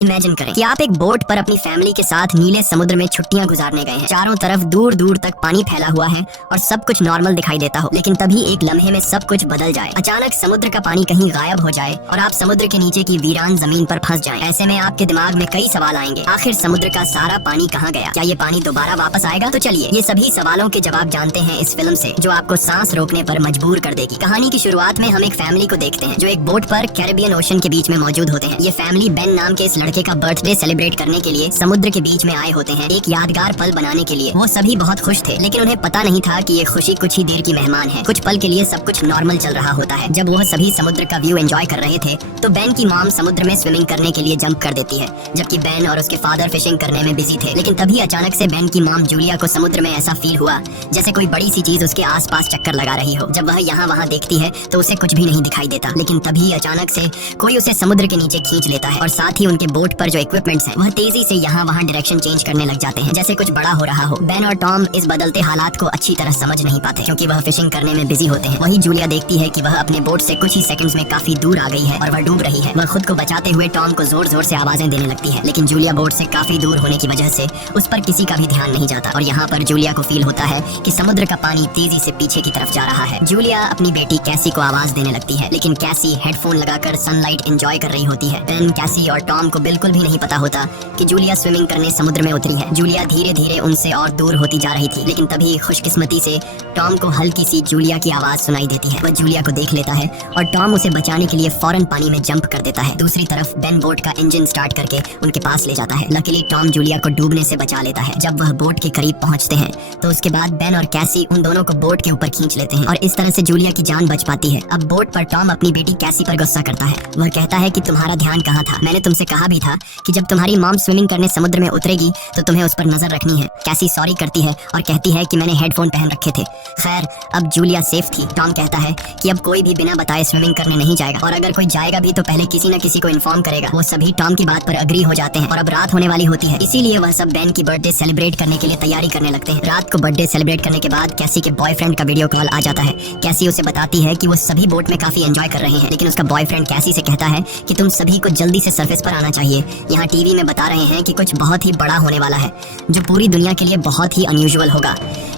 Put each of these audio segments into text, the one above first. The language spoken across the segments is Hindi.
इमेजिन करें कि आप एक बोट पर अपनी फैमिली के साथ नीले समुद्र में छुट्टियां गुजारने गए हैं। चारों तरफ दूर दूर तक पानी फैला हुआ है और सब कुछ नॉर्मल दिखाई देता हो, लेकिन तभी एक लम्हे में सब कुछ बदल जाए। अचानक समुद्र का पानी कहीं गायब हो जाए और आप समुद्र के नीचे की वीरान जमीन पर फंस जाएं। ऐसे में आपके दिमाग में कई सवाल आएंगे, आखिर समुद्र का सारा पानी कहाँ गया? क्या ये पानी दोबारा वापस आएगा? तो चलिए ये सभी सवालों के जवाब जानते हैं इस फिल्म से, जो आपको सांस रोकने पर मजबूर कर देगी। कहानी की शुरुआत में हम एक फैमिली को देखते हैं जो एक बोट पर कैरेबियन ओशन के बीच में मौजूद होते हैं। ये फैमिली बेन नाम के इस लड़के का बर्थडे सेलिब्रेट करने के लिए समुद्र के बीच में आए होते हैं, एक यादगार पल बनाने के लिए। वो सभी बहुत खुश थे, लेकिन उन्हें पता नहीं था कि ये खुशी कुछ ही देर की मेहमान है। कुछ पल के लिए सब कुछ नॉर्मल चल रहा होता है। जब वह सभी समुद्र का व्यू एंजॉय कर रहे थे तो बेन की मॉम समुद्र में स्विमिंग करने के लिए जंप कर देती है, जबकि बेन और उसके फादर फिशिंग करने में बिजी थे। लेकिन तभी अचानक से बेन की मॉम जूलिया को समुद्र में ऐसा फील हुआ जैसे कोई बड़ी सी चीज उसके आसपास चक्कर लगा रही हो। जब वह यहाँ वहाँ देखती है तो उसे कुछ भी नहीं दिखाई देता, लेकिन तभी अचानक से कोई उसे समुद्र के नीचे खींच लेता है और साथ ही उनके बोट पर जो इक्विपमेंट्स हैं वह तेजी से यहाँ वहाँ डायरेक्शन चेंज करने लग जाते हैं, जैसे कुछ बड़ा हो रहा हो। बेन और टॉम इस बदलते हालात को अच्छी तरह समझ नहीं पाते, क्योंकि वह फिशिंग करने में बिजी होते हैं। वहीं जूलिया देखती है कि वह अपने बोट से कुछ ही सेकंड्स में काफी दूर आ गई है और वह डूब रही है। वह खुद को बचाते हुए टॉम को जोर जोर से आवाजें देने लगती है, लेकिन जूलिया बोट से काफी दूर होने की वजह से उस पर किसी का भी ध्यान नहीं जाता और यहाँ पर जूलिया को फील होता है कि समुद्र का पानी तेजी से पीछे की तरफ जा रहा है। जूलिया अपनी बेटी कैसी को आवाज देने लगती है, लेकिन कैसी हेडफोन लगाकर सनलाइट एंजॉय कर रही होती है। बेन, कैसी और टॉम को बिल्कुल भी नहीं पता होता कि जूलिया स्विमिंग करने समुद्र में उतरी है। जूलिया धीरे धीरे उनसे और दूर होती जा रही थी, लेकिन तभी खुशकिस्मती से टॉम को हल्की सी जूलिया की आवाज सुनाई देती है। वह जूलिया को देख लेता है और टॉम उसे बचाने के लिए फौरन पानी में जंप कर देता है। दूसरी तरफ बेन बोट का इंजन स्टार्ट करके उनके पास ले जाता है। लकीली टॉम जूलिया को डूबने से बचा लेता है। जब वह बोट के करीब पहुंचते हैं तो उसके बाद बेन और कैसी उन दोनों को बोट के ऊपर खींच लेते हैं और इस तरह से जूलिया की जान बच पाती है। अब बोट पर टॉम अपनी बेटी कैसी पर गुस्सा करता है। वह कहता है कि तुम्हारा ध्यान कहाँ था? मैंने तुमसे कहा भी था कि जब तुम्हारी मॉम स्विमिंग करने समुद्र में उतरेगी तो तुम्हें उस पर नजर रखनी है। कैसी सॉरी करती है और कहती है कि मैंने हेडफोन पहन रखे थे। खैर, अब जूलिया सेफ थी। टॉम कहता है कि अब कोई भी बिना बताए स्विमिंग करने नहीं जाएगा, और अगर कोई जाएगा भी तो पहले किसी न किसी को इन्फॉर्म करेगा। वो सभी टॉम की बात पर अग्री हो जाते हैं और अब रात होने वाली होती है, इसीलिए वह सब बेन की बर्थडे सेलिब्रेट करने के लिए तैयारी करने लगते हैं। रात को बर्थडे सेलिब्रेट करने के बाद कैसी के बॉयफ्रेंड का वीडियो कॉल आ जाता है। कैसी उसे बताती है कि वो सभी बोट में काफी एंजॉय कर रहे हैं, लेकिन उसका बॉयफ्रेंड कैसी से कहता है कि तुम सभी को जल्दी से सरफेस पर आना चाहिए। यहाँ टीवी में बता रहे हैं कि कुछ बहुत ही बड़ा होने वाला है जो पूरी दुनिया के लिए बहुत ही अनयूजुअल होगा।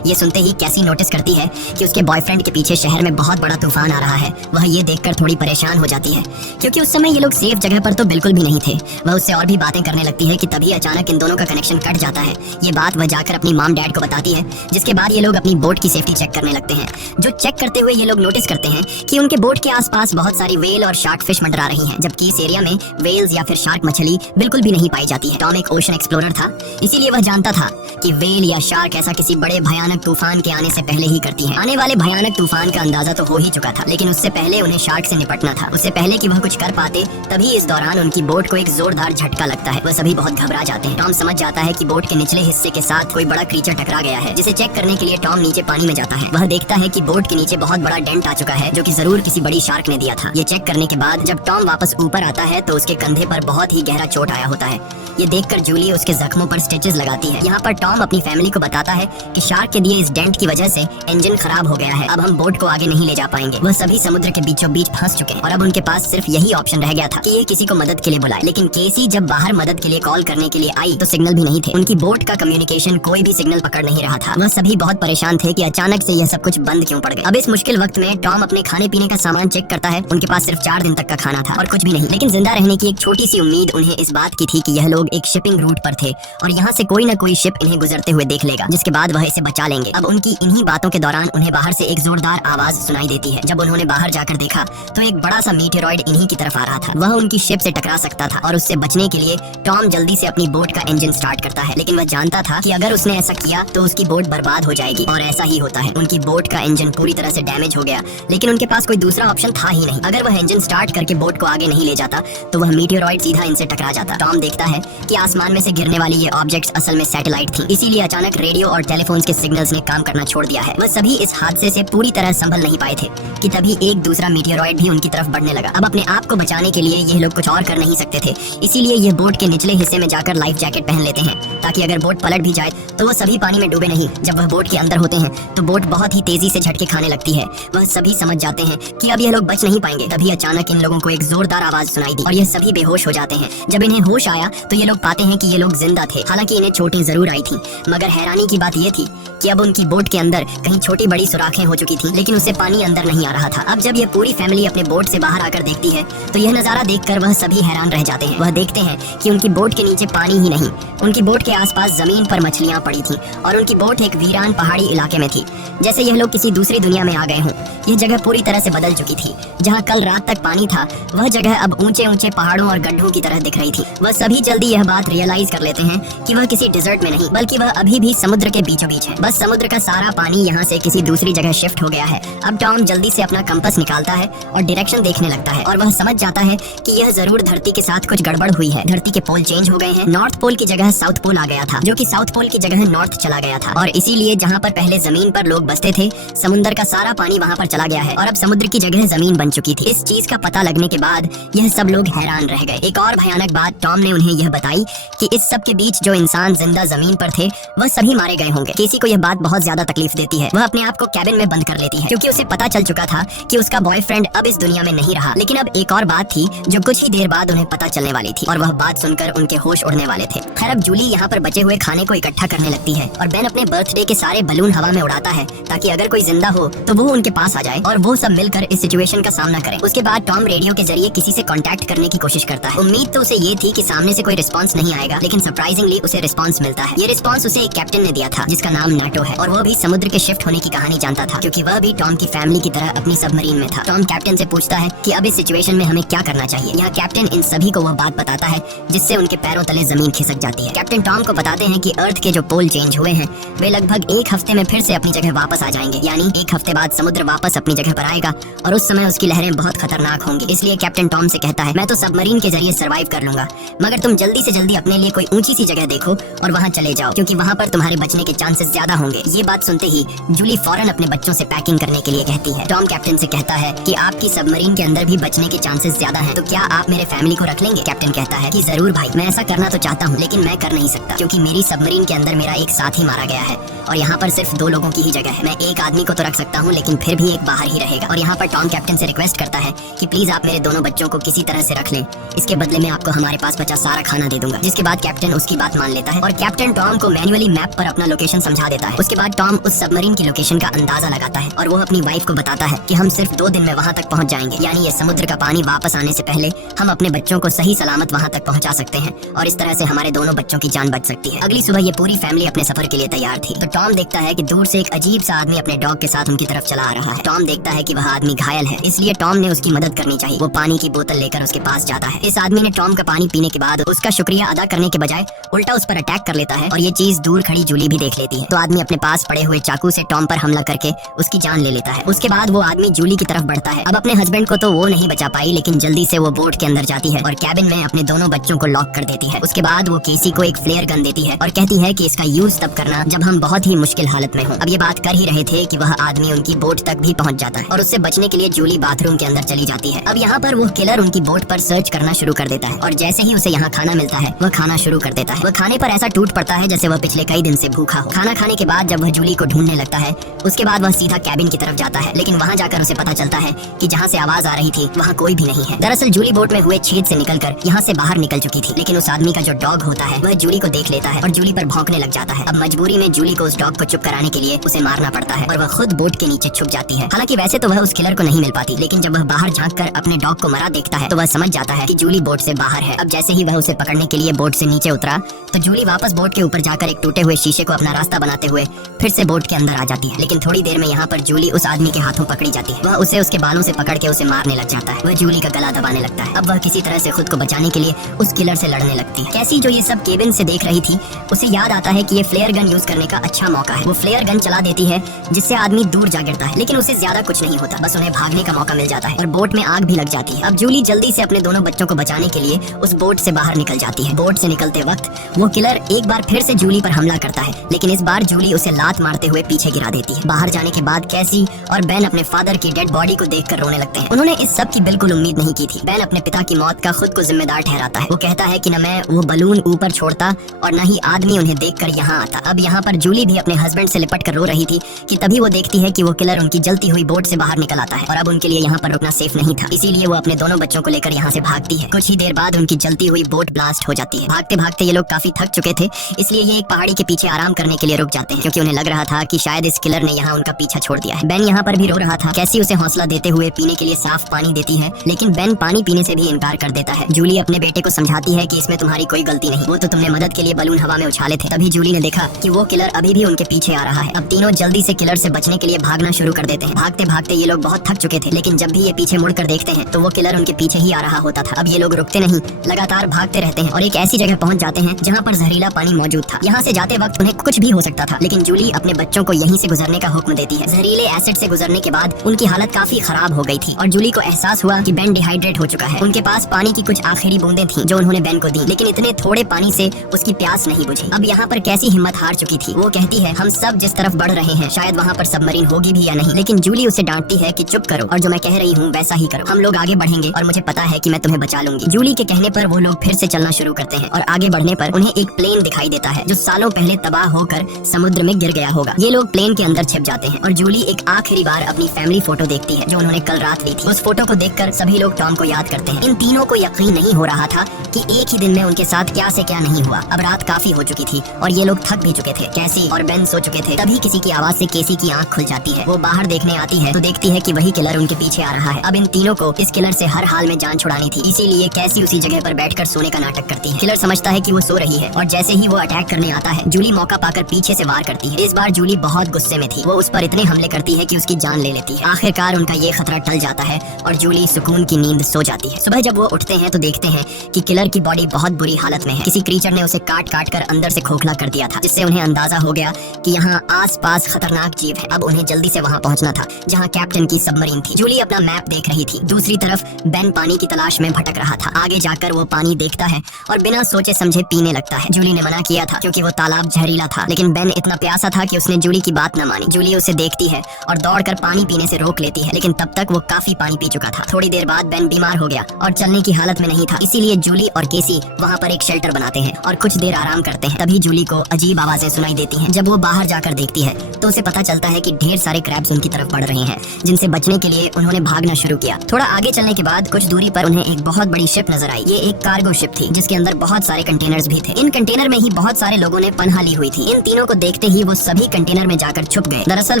ये सुनते ही कैसी नोटिस करती है कि उसके बॉयफ्रेंड के पीछे शहर में बहुत बड़ा तूफान आ रहा है। वह ये देखकर थोड़ी परेशान हो जाती है, क्योंकि उस समय ये लोग सेफ जगह पर तो बिल्कुल भी नहीं थे। वह उससे और भी बातें करने लगती है कि तभी अचानक इन दोनों का कनेक्शन कट जाता है। ये बात वह जाकर अपनी मॉम डैड को बताती है, जिसके बाद ये लोग अपनी बोट की सेफ्टी चेक करने लगते हैं। जो चेक करते हुए ये लोग नोटिस करते हैं कि उनके बोट के आसपास बहुत सारी वेल और शार्क फिश मंडरा रही हैं, जबकि इस एरिया में वेल्स या फिर शार्क मछली बिल्कुल भी नहीं पाई जाती है। टॉम एक ओशन एक्सप्लोरर था, इसीलिए वह जानता था कि वेल या शार्क ऐसा किसी बड़े भयानक तूफान के आने से पहले ही करती हैं। आने वाले भयानक तूफान का अंदाजा तो हो ही चुका था, लेकिन उससे पहले उन्हें शार्क से निपटना था। उससे पहले कि वह कुछ कर पाते तभी इस दौरान उनकी बोट को एक जोरदार झटका लगता है। वह सभी बहुत घबरा जाते हैं। टॉम समझ जाता है कि बोट के निचले हिस्से के साथ कोई बड़ा क्रीचर टकरा गया है, जिसे चेक करने के लिए टॉम नीचे पानी में जाता है। वह देखता है कि बोट के नीचे बहुत बड़ा डेंट आ चुका है, जो कि जरूर किसी बड़ी शार्क ने दिया था। ये चेक करने के बाद जब टॉम वापस ऊपर आता है तो उसके कंधे पर बहुत ही गहरा चोट आया होता है। ये देखकर जूली उसके जख्मों पर स्टिचेस लगाती है। यहाँ पर टॉम अपनी फैमिली को बताता है कि शार्क के दिए इस डेंट की वजह से इंजन खराब हो गया है, अब हम बोट को आगे नहीं ले जा पाएंगे। वह सभी समुद्र के बीचों बीच फंस चुके हैं और अब उनके पास सिर्फ यही ऑप्शन रह गया था कि ये किसी को मदद के लिए बुलाए। लेकिन केसी जब बाहर मदद के लिए कॉल करने के लिए आई तो सिग्नल भी नहीं थे। उनकी बोट का कम्युनिकेशन कोई भी सिग्नल पकड़ नहीं रहा था। वह सभी बहुत परेशान थे कि अचानक से यह सब कुछ बंद क्यों पड़ गया। अब इस मुश्किल वक्त में टॉम अपने खाने पीने का सामान चेक करता है। उनके पास सिर्फ 4 दिन तक का खाना था और कुछ भी नहीं, लेकिन जिंदा रहने की एक छोटी सी उम्मीद उन्हें इस बात की थी कि यह लोग एक शिपिंग रूट पर थे और यहाँ से कोई न कोई शिप इन्हें गुजरते हुए देख लेगा, जिसके बाद वह इसे बचा लेंगे। अब उनकी इन्हीं बातों के दौरान उन्हें बाहर से एक जोरदार आवाज सुनाई देती है। जब उन्होंने बाहर जाकर देखा तो एक बड़ा सा मीटेरॉइड इन्हीं की तरफ आ रहा था। वह उनकी शिप से टकरा सकता था और उससे बचने के लिए टॉम जल्दी से अपनी बोट का इंजन स्टार्ट करता है, लेकिन वह जानता था कि अगर उसने ऐसा किया तो उसकी बोट बर्बाद हो जाएगी, और ऐसा ही होता है। उनकी बोट का इंजन पूरी तरह से डैमेज हो गया, लेकिन उनके पास कोई दूसरा ऑप्शन था ही नहीं। अगर वह इंजन स्टार्ट करके बोट को आगे नहीं ले जाता तो वह मीटेरॉइड सीधा इनसे टकरा जाता। टॉम देखता है कि आसमान में से गिरने वाली ये ऑब्जेक्ट्स असल में सैटेलाइट थी। इसीलिए अचानक रेडियो और टेलीफोन्स के सिग्नल्स ने काम करना छोड़ दिया है। वह सभी इस हादसे से पूरी तरह संभल नहीं पाए थे कि तभी एक दूसरा मीटियोरॉइड भी उनकी तरफ बढ़ने लगा। अब अपने आप को बचाने के लिए ये लोग कुछ और कर नहीं सकते थे, इसीलिए ये बोट के निचले हिस्से में जाकर लाइफ जैकेट पहन लेते हैं ताकि अगर बोट पलट भी जाए तो वह सभी पानी में डूबे नहीं। जब वह बोट के अंदर होते हैं तो बोट बहुत ही तेजी से झटके खाने लगती है। वह सभी समझ जाते हैं कि अब ये लोग बच नहीं पाएंगे। तभी अचानक इन लोगों को एक जोरदार आवाज सुनाई दी और ये सभी बेहोश हो जाते हैं। जब इन्हें होश आया तो ये लोग पाते हैं कि ये लोग जिंदा थे। हालांकि इन्हें चोटें जरूर आई थी, मगर हैरानी की बात ये थी कि अब उनकी बोट के अंदर कहीं छोटी बड़ी सुराखें हो चुकी थी, लेकिन उससे पानी अंदर नहीं आ रहा था। अब जब ये पूरी फैमिली अपने बोट से बाहर आकर देखती है तो यह नजारा देखकर वह सभी हैरान रह जाते हैं। वह देखते हैं कि उनकी बोट के नीचे पानी ही नहीं, उनकी बोट के आसपास जमीन पर मछलियां पड़ी थी और उनकी बोट एक वीरान पहाड़ी इलाके में थी, जैसे यह लोग किसी दूसरी दुनिया में आ गए हों। यह जगह पूरी तरह से बदल चुकी थी। जहाँ कल रात तक पानी था वह जगह अब ऊंचे ऊंचे पहाड़ों और गड्ढों की तरह दिख रही थी। वह सभी जल्दी यह बात रियलाइज कर लेते हैं कि वह किसी डिजर्ट में नहीं बल्कि वह अभी भी समुद्र के बीचों बीच है। बस समुद्र का सारा पानी यहाँ से किसी दूसरी जगह शिफ्ट हो गया है। अब टॉम जल्दी से अपना कंपास निकालता है और डायरेक्शन देखने लगता है और वह समझ जाता है कि यह जरूर धरती के साथ कुछ गड़बड़ हुई है। धरती के पोल चेंज हो गए हैं। नॉर्थ पोल की जगह साउथ पोल आ गया था, जो कि साउथ पोल की जगह नॉर्थ चला गया था और इसीलिए जहाँ पर पहले जमीन पर लोग बसते थे समुद्र का सारा पानी वहाँ पर चला गया है और अब समुद्र की जगह जमीन बन चुकी थी। इस चीज का पता लगने के बाद यह सब लोग हैरान रह गए। एक और भयानक बात टॉम ने उन्हें यह बताई कि इस सब के बीच जो इंसान जिंदा जमीन पर थे वह सभी मारे गए होंगे। केसी को यह बात बहुत ज्यादा तकलीफ देती है। वह अपने आप को कैबिन में बंद कर लेती है क्योंकि उसे पता चल चुका था कि उसका बॉयफ्रेंड अब इस दुनिया में नहीं रहा। लेकिन अब एक और बात थी जो कुछ ही देर बाद उन्हें पता चलने वाली थी और वह बात सुनकर उनके होश उड़ने वाले थे। खैर अब जूली यहाँ पर बचे हुए खाने को इकट्ठा करने लगती है और बेन अपने बर्थडे के सारे बलून हवा में उड़ाता है ताकि अगर कोई जिंदा हो तो वो उनके पास आ जाए और वो सब मिलकर इस सिचुएशन का सामना करें। उसके बाद टॉम रेडियो के जरिए किसी से कांटेक्ट करने की कोशिश करता है। उम्मीद तो उसे ये थी कि सामने से कोई रिस्पांस नहीं आएगा, लेकिन सरप्राइजिंगली उसे रिस्पांस मिलता है। ये रिस्पांस उसे एक कैप्टन ने दिया था जिसका नाम नाटो है और वह भी समुद्र के शिफ्ट होने की कहानी जानता था क्योंकि वह भी टॉम की फैमिली की तरह अपनी सबमरीन में था। टॉम कैप्टन से पूछता है कि अब इस सिचुएशन में हमें क्या करना चाहिए। यहाँ कैप्टन इन सभी को वह बात बताता है जिससे उनके पैरों तले जमीन खिसक जाती है। कैप्टन टॉम को बताते हैं कि अर्थ के जो पोल चेंज हुए हैं वे लगभग एक हफ्ते में फिर से अपनी जगह वापस आ जाएंगे, यानी एक हफ्ते बाद समुद्र वापस अपनी जगह पर आएगा और उस समय उसकी लहरें बहुत खतरनाक होंगी। इसलिए कैप्टन टॉम से कहता है मैं तो सबमरीन के जरिए सरवाइव कर लूंगा, मगर तुम जल्दी से जल्दी अपने लिए कोई ऊंची सी जगह देखो और वहाँ चले जाओ क्योंकि वहाँ पर तुम्हारे बचने के चांसेस ज्यादा होंगे। ये बात सुनते ही जूली फौरन अपने बच्चों से पैकिंग करने के लिए कहती है। टॉम कैप्टन से कहता है कि आपकी सबमरीन के अंदर भी बचने के चांसेस ज्यादा हैं, तो क्या आप मेरे फैमिली को रख लेंगे। कैप्टन कहता है कि जरूर भाई, मैं ऐसा करना तो चाहता हूँ लेकिन मैं कर नहीं सकता क्योंकि मेरी सबमरीन के अंदर मेरा एक साथी मारा गया है और यहाँ पर सिर्फ 2 लोगों की ही जगह है। मैं एक आदमी को तो रख सकता हूँ लेकिन फिर भी एक बाहर ही रहेगा। और यहाँ पर टॉम कैप्टन से रिक्वेस्ट करता है कि प्लीज आप मेरे दोनों बच्चों को किसी तरह से रख लें, इसके बदले में आपको हमारे पास बचा सारा खाना दे दूंगा। जिसके बाद कैप्टन उसकी बात मान लेता है और कैप्टन टॉम को मैन्युअली मैप पर अपना लोकेशन समझा देता है। उसके बाद टॉम उस सबमरीन की लोकेशन का अंदाजा लगाता है और वो अपनी वाइफ को बताता है कि हम सिर्फ 2 दिन में वहाँ तक पहुँच जाएंगे, यानी ये समुद्र का पानी वापस आने से पहले हम अपने बच्चों को सही सलामत वहाँ तक पहुँचा सकते हैं और इस तरह से हमारे दोनों बच्चों की जान बच सकती है। अगली सुबह ये पूरी फैमिली अपने सफर के लिए तैयार थी तो टॉम देखता है कि दूर से एक अजीब सा आदमी अपने डॉग के साथ उनकी तरफ चला आ रहा है। टॉम देखता है कि वह आदमी घायल है, इसलिए टॉम ने उसकी मदद करनी चाहिए। वो पानी की बोतल लेकर उसके पास जाता है। इस आदमी ने टॉम का पानी पीने के बाद उसका शुक्रिया अदा करने के बजाय उल्टा उस पर अटैक कर लेता है और ये चीज दूर खड़ी जूली भी देख लेती है। तो आदमी अपने पास पड़े हुए चाकू से टॉम पर हमला करके उसकी जान ले लेता है। उसके बाद वो आदमी जूली की तरफ बढ़ता है। अब अपने हस्बैंड को तो वो नहीं बचा पाई, लेकिन जल्दी से वो बोट के अंदर जाती है और कैबिन में अपने दोनों बच्चों को लॉक कर देती है। उसके बाद वो केसी को एक फ्लेयर गन देती है और कहती है कि इसका यूज तब करना जब हम बहुत ही मुश्किल हालत में हो। अब ये बात कर ही रहे थे कि वह आदमी उनकी बोट तक भी पहुंच जाता है और उससे बचने के लिए जूली बाथरूम के अंदर चली जाती है। अब यहाँ पर वो किलर उनकी बोट पर सर्च करना शुरू कर देता है और जैसे ही उसे यहाँ खाना मिलता है वह खाना शुरू कर देता है। वह खाने पर ऐसा टूट पड़ता है जैसे वह पिछले कई दिन से भूखा हो। खाना खाने के बाद जब वह जूली को ढूंढने लगता है उसके बाद वह सीधा कैबिन की तरफ जाता है, लेकिन वहाँ जाकर उसे पता चलता है कि जहाँ से आवाज आ रही थी वहाँ कोई भी नहीं है। दरअसल जूली बोट में हुए छेद से निकलकर यहाँ से बाहर निकल चुकी थी, लेकिन उस आदमी का जो डॉग होता है वह जूली को देख लेता है और जूली पर भौंकने लग जाता है। अब मजबूरी में जूली को उस डॉग को चुप कराने के लिए उसे मारना पड़ता है और वह खुद बोट के नीचे छुप जाती है। हालांकि वैसे तो वह उस किलर को नहीं मिल पाती, लेकिन जब वह बाहर झांक कर अपने डॉग को मरा देखता है तो वह समझ जाता है कि जूली बोट से बाहर है। अब जैसे ही वह उसे पकड़ने के लिए बोट से नीचे उतरा तो जूली वापस बोट के ऊपर जाकर एक टूटे हुए शीशे को अपना रास्ता बनाते हुए फिर से बोट के अंदर आ जाती है। लेकिन थोड़ी देर में यहाँ पर जूली उस आदमी के हाथों पकड़ी जाती है। वह उसे उसके बालों से पकड़ के उसे मारने लग जाता है। वह जूली का गला दबाने लगता है। अब वह किसी तरह से खुद को बचाने के लिए उस किलर से लड़ने लगती है। कैसी जो ये सब केबिन से देख रही थी उसे याद आता है कि ये फ्लेयर गन यूज करने का अच्छा मौका है। वो फ्लेयर गन चला देती है जिससे आदमी दूर जा गिरता है, लेकिन उसे ज्यादा कुछ नहीं होता, बस उन्हें भागने का मौका मिल जाता है और बोट में आग भी लग जाती है। अब जूली जल्दी से अपने दोनों बच्चों को बचाने के लिए उस बोट से बाहर निकल जाती है। बोट से निकलते वक्त वो किलर एक बार फिर से जूली पर हमला करता है, लेकिन इस बार जूली उसे लात मारते हुए पीछे गिरा देती है। बाहर जाने के बाद कैसी और बेन अपने फादर की डेड बॉडी को देखकर रोने लगते हैं। उन्होंने इस सब की बिल्कुल उम्मीद नहीं की थी। बेन अपने पिता की मौत का खुद को जिम्मेदार ठहराता है। वो कहता है कि न मैं वो बलून ऊपर छोड़ता और न ही आदमी उन्हें देखकर यहाँ आता। अब यहाँ पर जूली भी अपने हस्बैंड से लिपट कर रो रही थी कि तभी वो देखती है कि वो किलर उनकी जलती हुई बोट से बाहर निकल आता है और अब उनके लिए यहाँ पर रुकना सेफ नहीं था। इसीलिए वो अपने दोनों बच्चों को लेकर यहाँ से भागती है। कुछ ही देर बाद उनकी जलती हुई बोट ब्लास्ट हो जाती है। भागते भागते ये लोग काफी थक चुके थे, इसलिए ये एक पहाड़ी के पीछे आराम करने के लिए रुक जाते हैं, क्योंकि उन्हें लग रहा था कि शायद इस किलर ने यहाँ उनका पीछा छोड़ दिया है। बेन यहाँ पर भी रो रहा था। कैसी उसे हौसला देते हुए पीने के लिए साफ पानी देती है, लेकिन बेन पानी पीने से भी इनकार कर देता है। जूली अपने बेटे को समझाती है कि इसमें तुम्हारी कोई गलती नहीं, वो तो तुमने मदद के लिए बलून हवा में उछाले थे। तभी जूली ने देखा कि वो किलर अभी भी उनके पीछे आ रहा है। अब तीनों जल्दी से किलर से बचने के लिए भागना शुरू कर देते हैं। भागते भागते ये लोग बहुत थक चुके थे, लेकिन जब भी ये पीछे मुड़कर देखते हैं तो वो किलर उनके पीछे ही आ रहा होता था। अब ये लोग रुकते नहीं, लगातार भागते रहते हैं और एक ऐसी जगह पहुंच जाते हैं जहां पर जहरीला पानी मौजूद था। यहाँ से जाते वक्त उन्हें कुछ भी हो सकता था, लेकिन जूली अपने बच्चों को यहीं से गुजरने का हुक्म देती है। जहरीले एसिड से गुजरने के बाद उनकी हालत काफी खराब हो गई थी और जूली को एहसास हुआ कि बेन डिहाइड्रेट हो चुका है। उनके पास पानी की कुछ आखिरी बूंदें थीं जो उन्होंने बेन को दी, लेकिन इतने थोड़े पानी से उसकी प्यास नहीं बुझी। अब यहाँ पर कैसी हिम्मत हार चुकी थी। वो कहती है हम सब जिस तरफ बढ़ रहे हैं शायद वहाँ पर सबमरीन होगी भी या नहीं, लेकिन जूली उसे डांटती है कि चुप करो और जो मैं कह रही हूँ वैसा ही करो। हम लोग आगे बढ़ेंगे और मुझे पता है कि मैं तुम्हें बचा लूंगी। जूली के कहने पर वो लोग फिर से चलना शुरू करते हैं और आगे बढ़ने पर उन्हें एक प्लेन दिखाई देता है जो सालों पहले तबाह होकर समुद्र में गिर गया होगा। ये लोग प्लेन के अंदर छिप जाते हैं और जूली एक आखिरी बार अपनी फैमिली फोटो देखती है जो उन्होंने कल रात ली थी। उस फोटो को देखकर सभी लोग टॉम को याद करते हैं। इन तीनों को यकीन नहीं हो रहा था कि एक ही दिन में उनके साथ क्या से क्या नहीं हुआ। अब रात काफी हो चुकी थी और ये लोग थक भी चुके थे। कैसी और बेन सो चुके थे। तभी किसी की आवाज से केसी की आंख खुल जाती है। वो बाहर देखने आती है तो देखती है कि वही किलर उनके पीछे आ रहा है। अब इन तीनों को इस किलर से हर हाल में जान छुड़ानी थी, इसीलिए कैसी उसी जगह पर बैठकर सोने का नाटक करती है। किलर समझता है कि वो सो रही है और जैसे ही वो अटैक करने आता है जूली मौका पाकर पीछे से वार करती है। इस बार जूली बहुत गुस्से में थी। वो उस पर इतने हमले करती है कि उसकी जान ले लेती है। आखिरकार उनका ये खतरा टल जाता है और जूली सुकून की नींद सो जाती है। सुबह जब वो उठते हैं तो देखते हैं कि किलर की बॉडी बहुत बुरी हालत में है। किसी क्रीचर ने उसे काट काट कर अंदर से खोखला कर दिया था, जिससे उन्हें अंदाजा हो गया कि यहाँ आस-पास खतरनाक जीव है। अब उन्हें जल्दी से वहाँ पहुँचना था जहाँ कैप्टन की सबमरीन थी। जूली अपना मैप देख रही थी। दूसरी तरफ बेन पानी की तलाश में भटक रहा था। आगे जाकर वो पानी देखता है और बिना सोचे समझे पीने लगता है। जूली ने मना किया था क्योंकि वो तालाब जहरीला था, लेकिन बेन इतना प्यासा था कि उसने जूली की बात न मानी। जूली उसे देखती है और दौड़कर पानी पीने से रोक लेती है, लेकिन तब तक वो काफी पानी पी चुका था। थोड़ी देर बाद बेन बीमार हो गया और चलने की हालत में नहीं था, इसीलिए जूली और केसी वहाँ पर एक शेल्टर बनाते हैं और कुछ देर आराम करते हैं। तभी जूली को अजीब आवाजें सुनाई देती हैं। जब वो बाहर जाकर देखती है तो उसे पता चलता है कि ढेर सारे क्रैब्स उनकी तरफ बढ़ रहे हैं, जिनसे बचने के लिए उन्होंने भागना शुरू किया। थोड़ा आगे चलने के बाद कुछ दूरी पर उन्हें एक बहुत बड़ी शिप नजर आई। ये एक कार्गो शिप थी जिसके अंदर बहुत सारे कंटेनर्स भी थे। इन कंटेनर में ही बहुत सारे लोगों ने पनाह ली हुई थी। इन तीनों को देखते ही वो सभी कंटेनर में जाकर छुप गए। दरअसल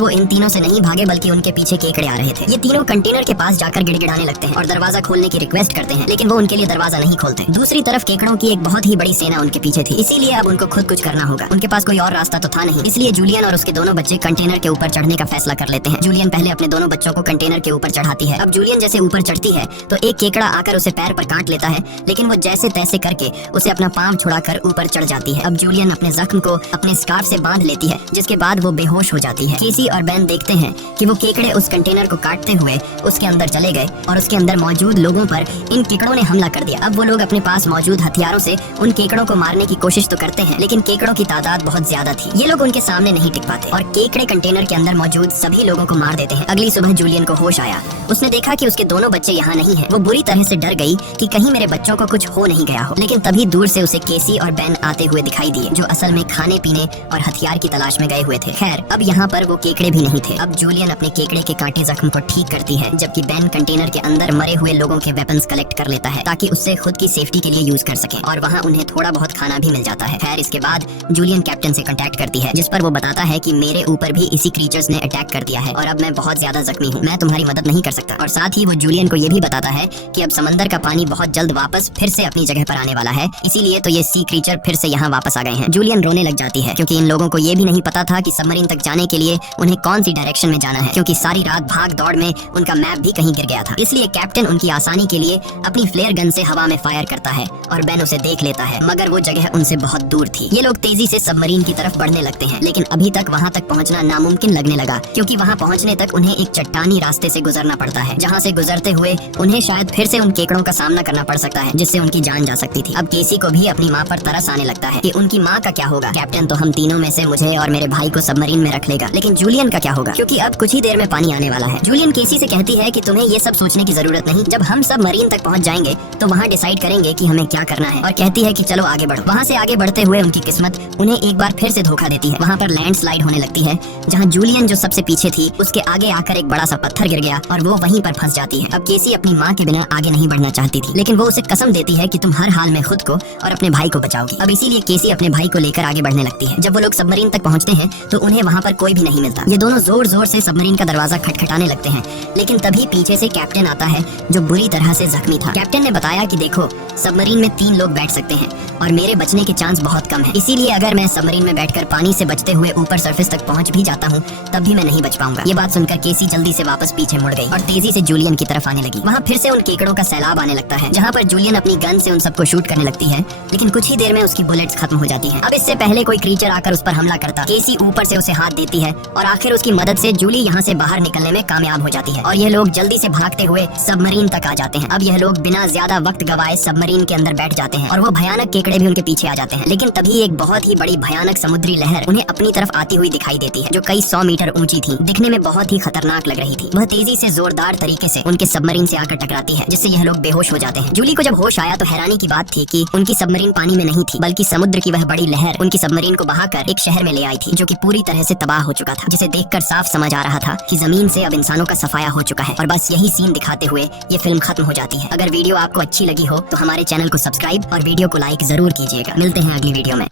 वो इन तीनों से नहीं भागे बल्कि उनके पीछे केकड़े आ रहे थे। ये तीनों कंटेनर के पास जाकर गिड़गिड़ाने लगते हैं और दरवाजा खोलने की रिक्वेस्ट करते हैं, लेकिन वो उनके लिए दरवाजा नहीं खोलते। दूसरी तरफ केकड़ों की एक बहुत ही बड़ी सेना उनके पीछे थी, इसीलिए अब उनको खुद कुछ करना होगा। उनके पास कोई और रास्ता तो था नहीं, इसलिए जूलियन और उसके दोनों बच्चे कंटेनर के ऊपर चढ़ने का फैसला कर लेते हैं। जूलियन पहले अपने दोनों बच्चों को कंटेनर के ऊपर चढ़ाती है। अब जूलियन जैसे ऊपर चढ़ती है तो एक केकड़ा आकर उसे पैर पर काट लेता है, लेकिन वो जैसे तैसे करके उसे अपना पांव छुड़ाकर ऊपर चढ़ जाती है। अब जूलियन अपने जख्म को अपने स्कार्फ से बांध लेती है, जिसके बाद वो बेहोश हो जाती है। केसी और बेन देखते हैं कि वो केकड़े उस कंटेनर को काटते हुए उसके अंदर चले गए और उसके अंदर मौजूद लोगों पर इन केकड़ों ने हमला कर दिया। अब वो लोग अपने पास मौजूद हथियारों से उन केकड़ों को मारने की कोशिश तो करते हैं, लेकिन केकड़ों की तादाद बहुत ज्यादा थी। ये लोग उनके सामने नहीं टिक पाते और केकड़े कंटेनर के अंदर मौजूद सभी लोगों को मार देते हैं। अगली सुबह जूलियन को होश आया। उसने देखा कि उसके दोनों बच्चे यहाँ नहीं हैं। वो बुरी तरह से डर गई कि कहीं मेरे बच्चों को कुछ हो नहीं गया हो, लेकिन तभी दूर से उसे केसी और बेन आते हुए दिखाई दिए, जो असल में खाने पीने और हथियार की तलाश में गए हुए थे। खैर अब यहाँ पर वो केकड़े भी नहीं थे। अब जूलियन अपने केकड़े के कांटे जख्म को ठीक करती है, जबकि बेन कंटेनर के अंदर मरे हुए लोगों के वेपन्स कलेक्ट कर लेता है ताकि उससे खुद की सेफ्टी के लिए यूज कर सके, और वहाँ उन्हें थोड़ा बहुत खाना भी मिल जाता है। खैर इसके बाद जूलियन कैप्टन से कांटेक्ट करती है, जिस पर वो बताता है कि मेरे ऊपर भी इसी क्रीचर्स ने अटैक कर दिया है और अब मैं बहुत ज्यादा जख्मी हूँ, मैं तुम्हारी मदद नहीं कर सकता। और साथ ही वो जूलियन को ये भी बताता है कि अब समंदर का पानी बहुत जल्द वापस फिर से अपनी जगह पर आने वाला है, इसीलिए तो ये सी क्रीचर फिर से यहाँ वापस आ गए हैं। जूलियन रोने लग जाती है क्योंकि इन लोगों को ये भी नहीं पता था कि सबमरीन तक जाने के लिए उन्हें कौन सी डायरेक्शन में जाना है, क्योंकि सारी रात भाग दौड़ में उनका मैप भी कहीं गिर गया था। इसलिए कैप्टन उनकी आसानी के लिए अपनी फ्लेयर गन से हवा में फायर करता है और बेन उसे देख लेता है, मगर वो जगह उनसे बहुत दूर थी। ये लोग तेजी से सबमरीन की तरफ बढ़ने लगते हैं, लेकिन अभी तक वहाँ तक पहुँचना नामुमकिन लगने लगा, क्योंकि वहाँ पहुँचने तक उन्हें एक चट्टानी रास्ते से गुजरना पड़ता है, जहाँ से गुजरते हुए उन्हें शायद फिर से उन केकड़ों का सामना करना पड़ सकता है, जिससे उनकी जान जा सकती है। सकती थी। अब केसी को भी अपनी माँ पर तरस आने लगता है कि उनकी माँ का क्या होगा। कैप्टन तो हम तीनों में से मुझे और मेरे भाई को सबमरीन में रख लेगा, लेकिन जूलियन का क्या होगा, क्योंकि अब कुछ ही देर में पानी आने वाला है। जूलियन केसी से कहती है कि तुम्हें ये सब सोचने की जरूरत नहीं, जब हम सब मरीन तक पहुँच जाएंगे तो वहाँ डिसाइड करेंगे कि हमें क्या करना है, और कहती है कि चलो आगे बढ़ो। वहाँ से आगे बढ़ते हुए उनकी किस्मत उन्हें एक बार फिर से धोखा देती है। वहाँ पर लैंडस्लाइड होने लगती है, जहाँ जूलियन जो सबसे पीछे थी उसके आगे आकर एक बड़ा सा पत्थर गिर गया और वो वहीं पर फंस जाती है। अब केसी अपनी माँ के बिना आगे नहीं बढ़ना चाहती थी, लेकिन वो उसे कसम देती है कि तुम हर हाल में खुद को और अपने भाई को बचाओगी। अब इसीलिए केसी अपने भाई को लेकर आगे बढ़ने लगती है। जब वो लोग सबमरीन तक पहुँचते हैं तो उन्हें वहाँ पर कोई भी नहीं मिलता। ये दोनों जोर जोर से सबमरीन का दरवाजा खटखटाने लगते हैं, लेकिन तभी पीछे से कैप्टन आता है जो बुरी तरह से जख्मी था। कैप्टन ने बताया कि देखो, सबमरीन में 3 लोग बैठ सकते हैं और मेरे बचने के चांस बहुत कम है, इसीलिए अगर मैं सबमरीन में बैठकर पानी से बचते हुए ऊपर सरफेस तक पहुंच भी जाता हूं तब भी मैं नहीं बच पाऊंगा। ये बात सुनकर केसी जल्दी से वापस पीछे मुड़ गई और तेजी से जूलियन की तरफ आने लगी। वहाँ फिर से उन केकड़ों का सैलाब आने लगता है, जहाँ पर जूलियन अपनी गन से उन सबको शूट करने लगती है, लेकिन कुछ ही देर में उसकी बुलेट्स खत्म हो जाती हैं। अब इससे पहले कोई क्रीचर आकर उस पर हमला करता, केसी ऊपर से उसे हाथ देती है और आखिर उसकी मदद से जूली यहाँ से बाहर निकलने में कामयाब हो जाती है और ये लोग जल्दी से भागते हुए सबमरीन तक आ जाते हैं। अब यह लोग बिना ज्यादा वक्त गवाए सबमरीन के अंदर बैठ जाते हैं और वो भयानक केकड़े भी उनके पीछे आ जाते हैं। लेकिन तभी एक बहुत ही बड़ी भयानक समुद्री लहर उन्हें अपनी तरफ आती हुई दिखाई देती है, जो कई 100 मीटर ऊंची थी, दिखने में बहुत ही खतरनाक लग रही थी। वह तेजी से जोरदार तरीके से उनके सबमरीन से आकर टकराती है, जिससे यह लोग बेहोश हो जाते हैं। जूली को जब होश आया तो हैरानी की बात थी कि उनकी सबमरीन पानी में नहीं थी, बल्कि समुद्र की वह बड़ी लहर उनकी सबमरीन को बहाकर एक शहर में ले आई थी, जो कि पूरी तरह से तबाह हो चुका था, जिसे देखकर साफ समझ आ रहा था कि जमीन से अब इंसानों का सफाया हो चुका है। और बस यही सीन दिखाते हुए ये फिल्म खत्म हो जाती है। अगर वीडियो आपको अच्छी लगी हो तो हमारे चैनल को सब्सक्राइब और वीडियो को लाइक जरूर कीजिएगा। मिलते हैं अगली वीडियो में।